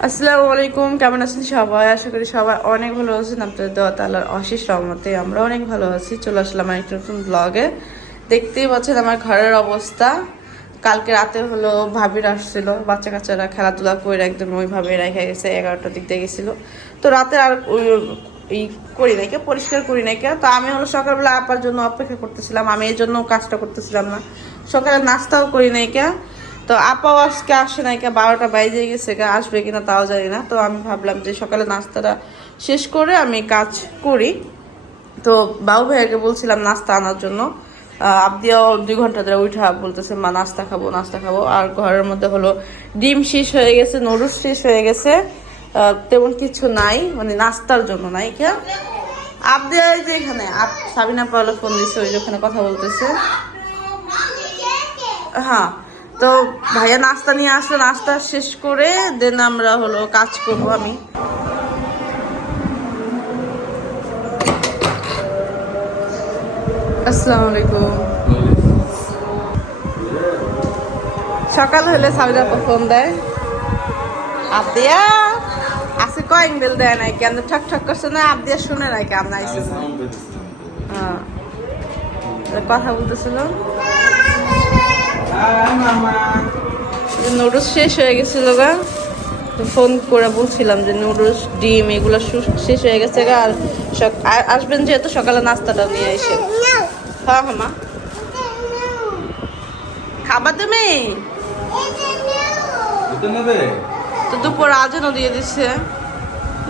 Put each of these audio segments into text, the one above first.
আসসালামু আলাইকুম, কেমন আছেন সবাই? আশা করি সবাই অনেক ভালো আছেন। আপনাদের দোয়া তালার অশেষ রহমতে আমরা অনেক ভালো আছি। চলে আসলাম একটা নতুন ব্লগে দেখতেই পাচ্ছেন আমার ঘরের অবস্থা। কালকে রাতে হলো ভাবির আসছিল। বাচ্চা কাচ্চারা খেলাধুলা করে একদম ওইভাবে রেখে গেছে, এগারোটার দিক দিয়ে গেছিল। তো রাতে আর ওই- করি নাই কে পরিষ্কার করি নাই কে তো আমি হলো সকালবেলা আপার জন্য অপেক্ষা করতেছিলাম। আমি এই জন্য কাজটা করতেছিলাম না। সকালে নাস্তাও করি নাই কে তো আপাও আজকে আসে নাই, কে বারোটা বাইজে গেছে, কে আসবে কিনা তাও জানি না। তো আমি ভাবলাম যে সকালে নাস্তাটা শেষ করে আমি কাজ করি। তো বাবু ভাইয়াকে বলছিলাম নাস্তা আনার জন্য। আবদিয়াও দুই ঘণ্টা ধরে উঠা বলতেছে, মা, নাস্তা খাব নাস্তা খাব। আর ঘরের মধ্যে হলো ডিম শেষ হয়ে গেছে, নুডলস শেষ হয়ে গেছে। তেমন কিছু নাই মানে নাস্তার জন্য নাই, কে? আবদিয়া যে এখানে আপ সাবিনা পাওয়ালে ফোন দিছে, ওই যে ওখানে কথা বলতেছে। হ্যাঁ। তো ভাইয়া নাস্তা নিয়ে আসলো নাস্তা শেষ করে দেন আমরা হলো কাজ করব আমি। আসসালামু আলাইকুম। সকাল হলে সাবিরা ফোন দেয়। আবদিয়া আজকে কয়েক বেল দেয় নাই কেন ঠক ঠক করছে না? আবদিয়া শুনে নাই কেমন আইসে হ্যাঁ কথা বলতেছিল। নুডলস শেষ হয়ে গেছিল গা। তো ফোন করে বলছিলাম যে নুডলস ডিম এগুলো শেষ হয়ে গেছে গা। আর আসবেন যেহেতু সকালে নাস্তাটা নিয়ে এসে। হ্যাঁ হ্যাঁ মা। খাবার তুমি তো দুপুর আজও দিয়ে দিচ্ছে।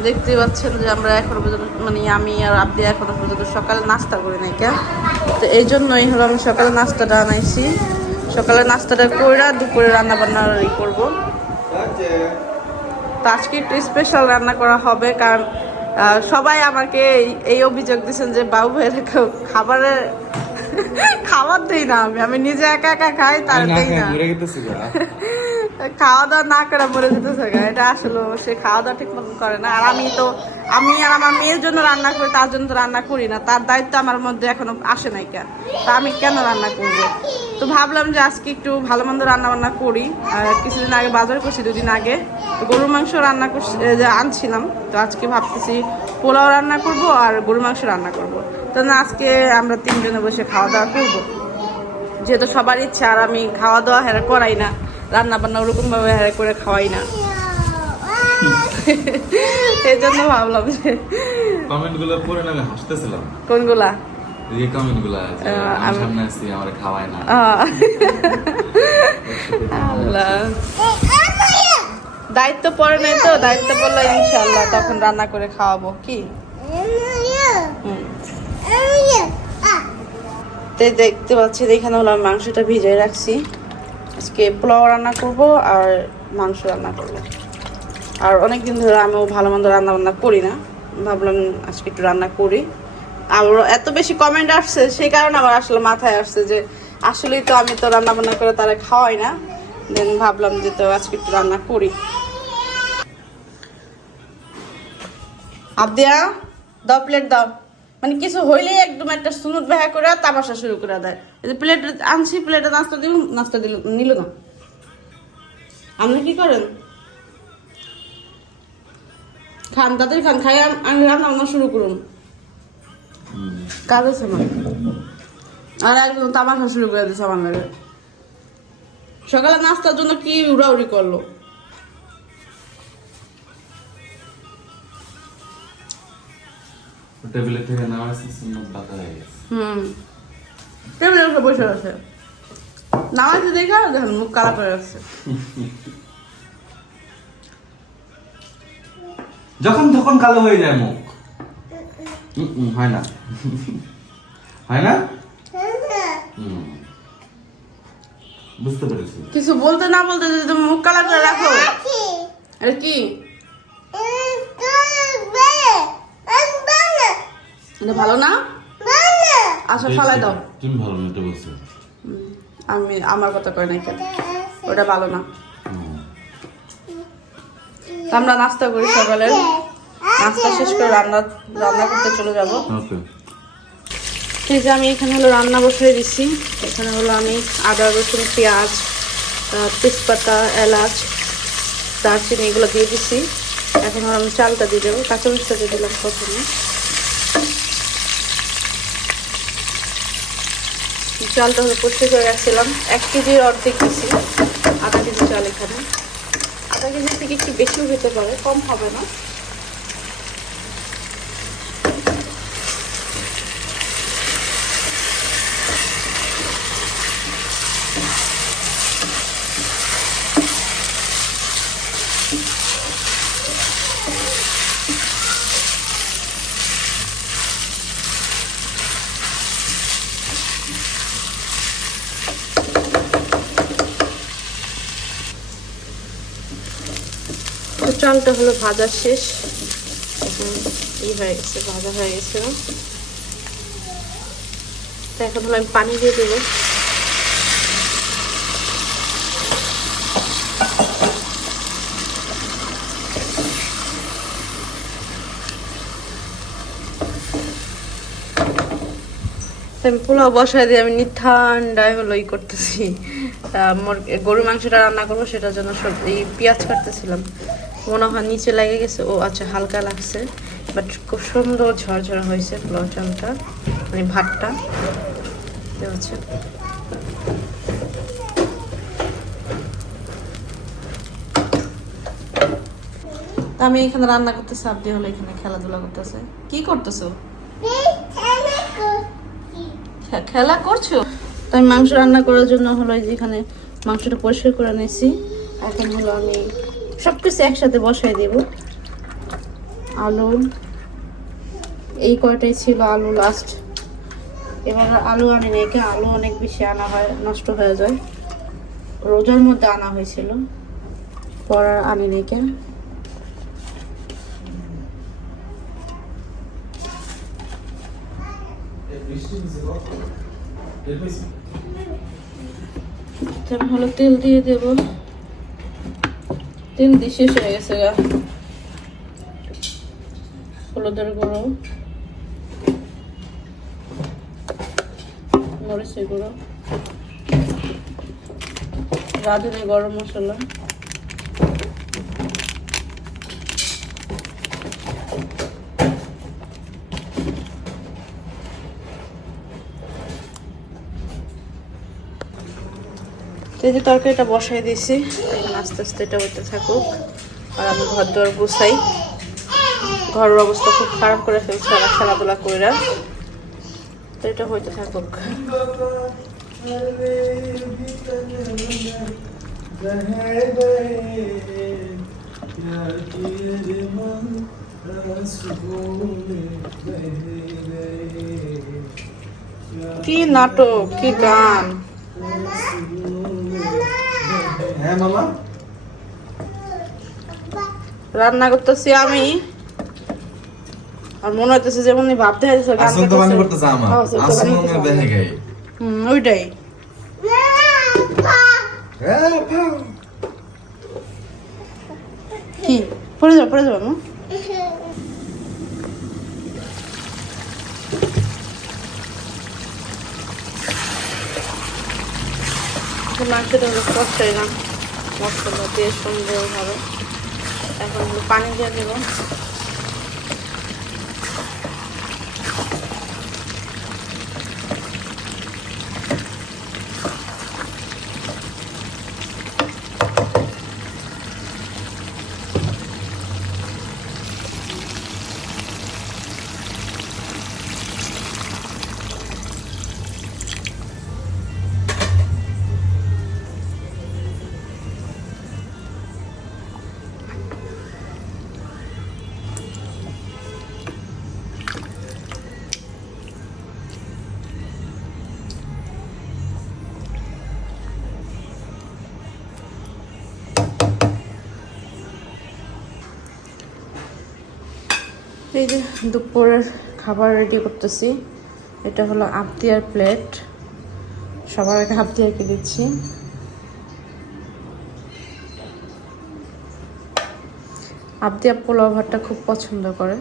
দেখতে পাচ্ছেন যে আমরা এখনও পর্যন্ত মানে আমি আর আপনি এখনও পর্যন্ত সকালে নাস্তা করি নাই কে তো এই জন্যই হলো আমি সকালে নাস্তাটা আনাইছি। সকালে নাস্তাটা কইরা দুপুরে রান্না বান্না ই করব। তো আজকে একটু স্পেশাল রান্না করা হবে কারণ সবাই আমাকে এই- এই অভিযোগ দিচ্ছেন যে বাবু এরকম খাবারের খাবার দেই না আমি। আমি নিজে একা একা খাই তার দেই না। খাওয়া দাওয়া না করে মরে গা। এটা আসলে সে খাওয়া দাওয়া ঠিক মতন করে না। আর আমি তো, আমি আর আমার মেয়ের জন্য রান্না করি, তার জন্য তো রান্না করি না। তার দায়িত্ব আমার মধ্যে এখনও আসে নাই কেন? তা আমি কেন রান্না করব? তো ভাবলাম যে আজকে একটু ভালো মন্দ রান্না বান্না করি। আর কিছুদিন আগে বাজার করছি, দুদিন আগে। গরুর মাংস রান্না করছি আনছিলাম। তো আজকে ভাবতেছি পোলাও রান্না করব আর গরুর মাংস রান্না করব। তো না, আজকে আমরা তিনজনে বসে খাওয়া দাওয়া করব। যেহেতু সবার ইচ্ছা, আর আমি খাওয়া দাওয়া হেরা করাই না। রান্না বান্না ওরকম ভাবে হেরা করে খাওয়াই না। এই জন্য ভাবলাম যে কমেন্টগুলো পড়ে না আমি হাসতেছিলাম। কোনগুলা? এই যে আহ, আমি আমি- সামনে আসছি আমার খাওয়ায় না। আল্লাহ। দায়িত্ব পড়ে নাই তো দায়িত্ব পড়লে ইনশাল্লাহ তখন রান্না করে খাওয়াবো কি? হুম। তো এই দেখতে পাচ্ছেন এখানে হলো আমি মাংসটা ভিজিয়ে রাখছি। আজকে পোলাও রান্না করব আর মাংস রান্না করব। আর অনেক দিন ধরে আমিও ভালো মন্দ রান্না বান্না করি না। ভাবলাম আজকে একটু রান্না করি। আর এত বেশি কমেন্ট আসছে, সেই কারণে আমার আসলে মাথায় আসছে যে আসলেই তো আমি তো রান্না বান্না করে তারা খাওয়াই না। দেন ভাবলাম যে তো আজকে একটু রান্না করি। আবদিয়া, দাও প্লেট দাও। মানে কিছু হইলেই একদম একটা সুনুত বেহা করে তামাশা শুরু করে দেয়। প্লেট আনছি প্লেটে নাস্তা দিল নাস্তা দিল নিল না। আপনি কি করেন? খান তাদের খান, খাই, আমি রান্না শুরু করুন। কাজ আছে না আর একদম তামাশা শুরু করে দিচ্ছে আমার সকালে নাস্তার জন্য কি উড়াউড়ি করল? টেবিলের থেকে নেওয়া আছে সুন্নত বাতা হয়ে গেছে হুম টেবিলে উঠে বসে আছে নামাজে দেখা দেখেন মুখ কালা করে রাখছে যখন তখন কালো হয়ে যায় মুখ হয় না হয় না বুঝতে পেরেছি কিছু বলতে না বলতে যদি তুমি মুখ কালা করে রাখো আর কি এটা ভালো না? আচ্ছা ফালাই দাও। তুমি ভালো না এটা বলছো। আমি আমার কথা কয় নাই কেন? ওটা ভালো না। আমরা নাস্তা করি সকালে। নাস্তা শেষ করে রান্না রান্না করতে চলে যাব। এই যে আমি এখানে হলো রান্না বসিয়ে দিচ্ছি এখানে হলো আমি আদা রসুন পেঁয়াজ তেজপাতা এলাচ দারচিনি এগুলো দিয়ে দিছি। এখন হলো আমি চালটা দিয়ে দেবো। কাঁচা কাঁচামরিচটা দিয়ে দিলাম প্রথমে। চালটা উপর থেকে গেছিলাম এক কেজির অর্ধেক দিয়েছি আধা কেজি চাল এখানে। আধা কেজি থেকে একটু বেশিও হতে পারে, কম হবে না। চালটা হলো ভাজা শেষ। এখন ই হয়ে গেছে, ভাজা হয়ে গেছে এখন হলো আমি পানি দিয়ে দেবো। আমি পোলাও বসায় দিয়ে আমি ঠান্ডায় হলো ই করতেছি। গরুর মাংসটা রান্না করব, সেটার জন্য সব এই পেঁয়াজ কাটতেছিলাম মনে হয় নিচে লেগে গেছে। ও আচ্ছা হালকা লাগছে। বাট খুব সুন্দর ঝরঝরা হয়েছে পোলাও মানে ভাতটা তা আমি এখানে রান্না করতেছি আপনি হলো এখানে খেলাধুলা করতেছে। কি করতেছো? খেলা করছ? আমি মাংস রান্না করার জন্য হলো এখানে মাংসটা পরিষ্কার করে নিয়েছি। এখন হলো আমি সব কিছু একসাথে বসাই দেব। আলু এই কয়টাই ছিল আলু লাস্ট এবার আলু আনি রেখে আলু অনেক বেশি আনা হয় নষ্ট হয়ে যায়। রোজার মধ্যে আনা হয়েছিল পর আনি আমি হলো তেল দিয়ে দেব। তেল দিন শেষ হয়ে গেছে গা। হলুদের গুঁড়ো মরিচের গুঁড়ো রাঁধুনি গরম মশলা। এই যে তরকারিটা বসাই দিয়েছি। এখন আস্তে আস্তে এটা হতে থাকুক। আর আমি ঘর দোয়ার গুছাই। ঘরের অবস্থা খুব খারাপ করে ফেলছে আর খেলাধুলা করে তো এটা হইতে থাকুক। কি নাটক, কি গান? হ্যাঁ মামা? রান্না করতেছি আমি। আর মনে হইতেছে যেমন ভাবতে হইতেছে আসল তো করতেছে। আসল মনে। বেহে হুম, ওইটাই। কি? পড়ে যাও পড়ে যাব মাংসটা হলো কষাইলাম মশলা দিয়ে সুন্দরভাবে এখন পানি দিয়ে দেবো। এই যে দুপুরের খাবার রেডি করতেছি। এটা হলো আপতিয়ার প্লেট সবার আগে আবদিয়াকে দিচ্ছি। আবদিয়া পোলাও ভাতটা খুব পছন্দ করে।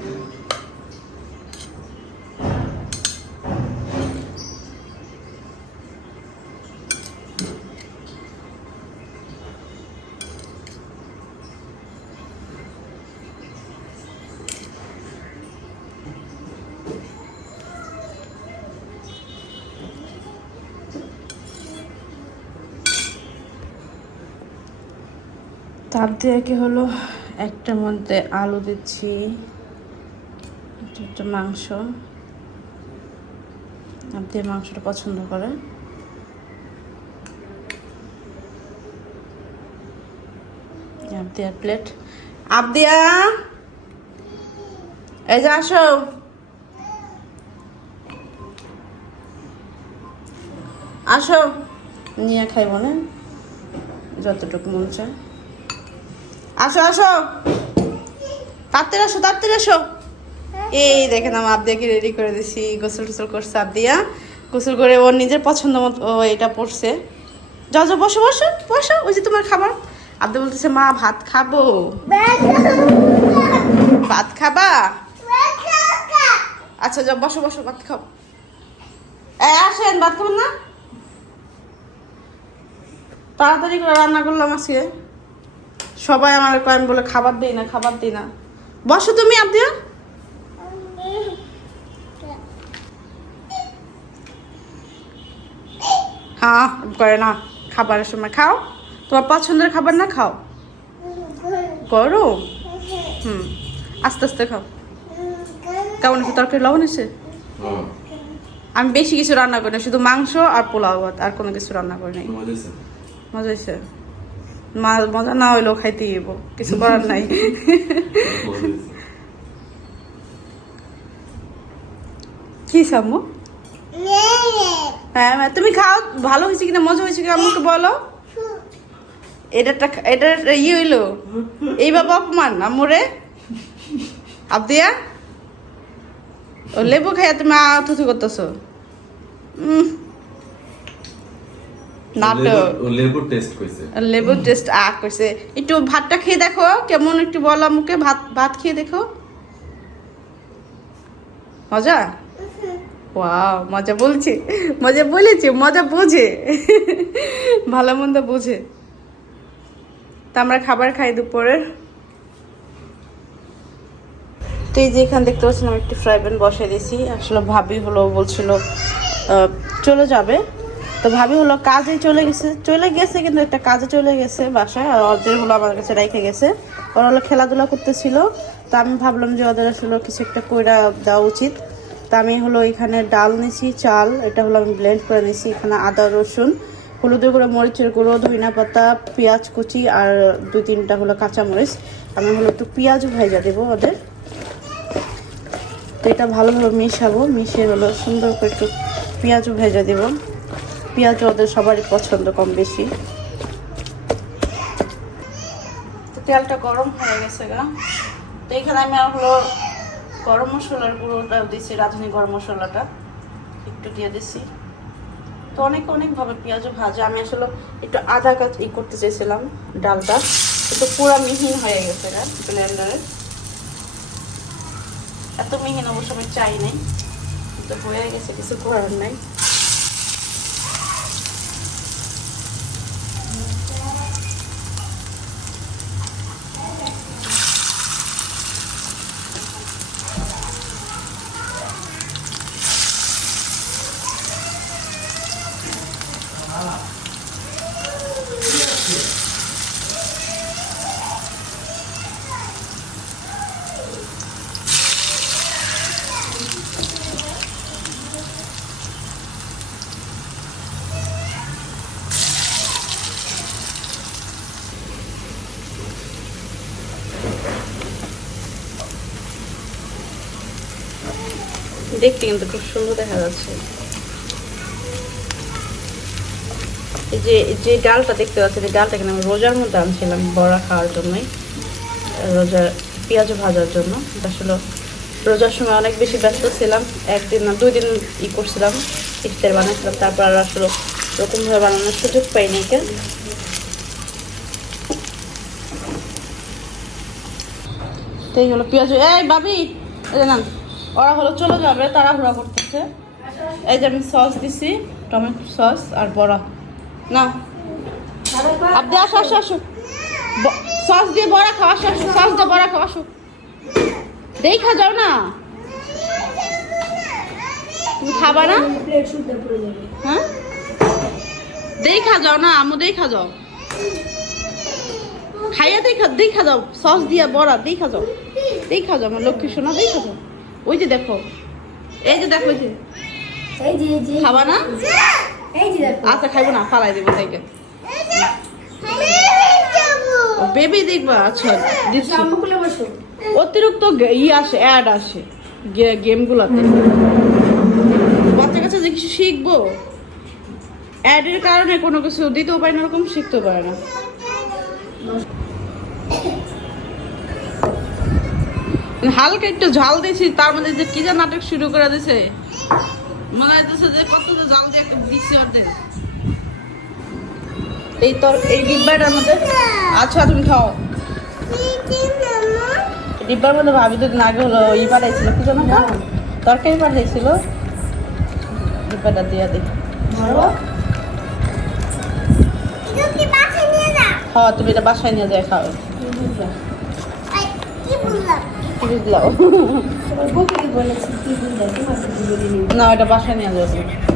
আর্ধেকে হলো একটার মধ্যে আলু দিচ্ছি, একটা মাংস। আর্ধে মাংসটা পছন্দ করে। আবদিয়ার প্লেট আবদিয়া! এই যে আসো। আসো। নিয়ে খাইব না, যতটুকু মন চায়। আসো আসো। তাড়াতাড়ি আসো তাড়াতাড়ি আসো। এই দেখেন আমি আবদিয়াকে রেডি করে দিছি, গোসল টোসল করছে আবদিয়া। গোসল করে ওর নিজের পছন্দ মতো এটা পড়ছে যাও যাও, বসো বসো বসো, ওই যে তোমার খাবার। আব্দুল বলতেছে, মা, ভাত খাব। ভাত খাবা? আচ্ছা যাও, বসো বসো, ভাত খাও। আসেন, ভাত খাবেন না? তাড়াতাড়ি করে রান্না করলাম আজকে। সবাই আমার কয়েন বলে খাবার দিই না খাবার দিই না। বসো তুমি আব্দিয়া। হ্যাঁ করে না খাবারের সময় খাও। তোমার পছন্দের খাবার না খাও? করো হুম আস্তে আস্তে খাও। কেমন আছে? তরকারি লবণ আছে? হ্যাঁ। আমি বেশি কিছু রান্না করি না শুধু মাংস আর পোলাও ভাত আর কোনো কিছু রান্না করি নাই। মজা হয়েছে? মজা হয়েছে মা- মজা না হইলেও খাইতে যাব কিছু করার নাই। কি সাম্মু হ্যাঁ হ্যাঁ, তুমি খাও। ভালো হয়েছে কিনা মজা হয়েছে কিনা আমাকে বলো। এটা এটা ইয়ে হইল। এই বাবা অপমান আমরে আবদিয়া ও লেবু খাইয়া তুমি আতুথু করতেছো। উম। নাটক লেবুর- টেস্ট কইছে। লেবুর টেস্ট আ করছে একটু ভাতটা খেয়ে দেখো কেমন একটু বলো মুখে ভাত ভাত খেয়ে দেখো। মজা? ওয়াও মজা বলছে। মজা বলেছে মজা বোঝে। ভালো মন্দ বোঝে। তা আমরা খাবার খাই দুপুরের। তো এই যে এখানে দেখতে পাচ্ছেন আমি একটি ফ্রাই প্যান বসিয়ে দিয়েছি। আসলে ভাবি হলো বলছিল চলে যাবে। তো ভাবি হলো, কাজে চলে গেছে চলে গেছে কিন্তু একটা কাজে চলে গেছে বাসায়, আর হলো আমার কাছে রেখে গেছে। ওরা হলো খেলাধুলা করতেছিল, তো আমি ভাবলাম যে ওদের আসলে কিছু একটা কইরা দেওয়া উচিত। তা আমি হলো এখানে ডাল নিছি, চাল, এটা হলো আমি ব্লেন্ড করে নিছি, এখানে আদা, রসুন, হলুদের গুঁড়ো, মরিচের গুঁড়ো, ধনিয়া পাতা, পেঁয়াজ কুচি, আর দুই তিনটা হলো কাঁচামরিচ। আমি হলো একটু পেঁয়াজ ভাইজা দেবো ওদের। তো এটা ভালোভাবে মিশাবো, মিশিয়ে হলো সুন্দর করে একটু পেঁয়াজও ভেজে দেব। পেঁয়াজ ওদের সবারই পছন্দ কম বেশি। তো তেলটা গরম হয়ে গেছে গা। তো এখানে আমি হলো গরম মশলার গুঁড়োটা দিচ্ছি রাঁধুনি গরম মশলাটা। একটু দিয়ে দিছি। তো অনেক অনেকভাবে পেঁয়াজও ভাজে। আমি আসলে একটু আধা কাজ ই করতে চেয়েছিলাম ডালটা। কিন্তু পুরা মিহিন হয়ে গেছে গা ব্লেন্ডারে। এত মিহিন অবশ্য আমি চাই নাই। কিন্তু হয়ে গেছে, কিছু করার নাই। দেখতে কিন্তু খুব সুন্দর দেখা যাচ্ছে। যে যে ডালটা দেখতে পাচ্ছি এই ডালটা কিন্তু আমি রোজার মধ্যে আনছিলাম বড়া খাওয়ার জন্যই রোজার পেঁয়াজ ভাজার জন্য। আসলে রোজার সময় অনেক বেশি ব্যস্ত ছিলাম, একদিন না, দুই দিন ই করছিলাম, ইফতার বানাইছিলাম, তারপর আর আসলে ওরকমভাবে বানানোর সুযোগ পাইনি কেন? হলো পেঁয়াজ, এই বাবি না ওরা হলো চলে যাবে, তাড়াহুড়া করতেছে। এই যে আমি সস দিছি, টমেটো সস আর বড়া। না। আপনি আসো আসো আসো। সস দিয়ে বড়া খাও আসো আসো। সস দিয়ে বড়া খাও আসো। দেখা যাও না। তুমি খাবা না? হ্যাঁ? দেখা যাও না আমু দেখা যাও। খাইয়া দেখা দেখা যাও। সস দিয়া বড়া দেখা যাও। দেখা যাও আমার লক্ষ্মী সোনা দেখা যাও। ওই যে দেখো। এই যে দেখো যে। খাবা না? আচ্ছা খাইবো না ফালাই দেবো তাইকে বেবি দেখবা আচ্ছা অতিরিক্ত ই আসে অ্যাড আসে গেমগুলোতে বাচ্চা কাছে যে কিছু শিখব অ্যাডের কারণে কোনো কিছু দিতেও পারে না ওরকম শিখতেও পারে না। হালকা একটু ঝাল দিয়েছি তার মধ্যে যে কি যা নাটক শুরু করে দিছে। মনে হইতেছে যে কত যে জাল দিয়ে একটা দিচ্ছি অর্ধেক এই তোর এই ডিব্বাটার মধ্যে? আচ্ছা তুমি খাও। ডিব্বার মধ্যে ভাবি দুদিন আগে হলো ই পাঠাইছিল কি জানো তরকারি পাঠাইছিল। ডিব্বাটা দিয়ে দিই খাওয়া তুমি এটা বাসায় নিয়ে যায় খাও। বুঝলাম? না ওটা বাসায় নিয়ে যাবে।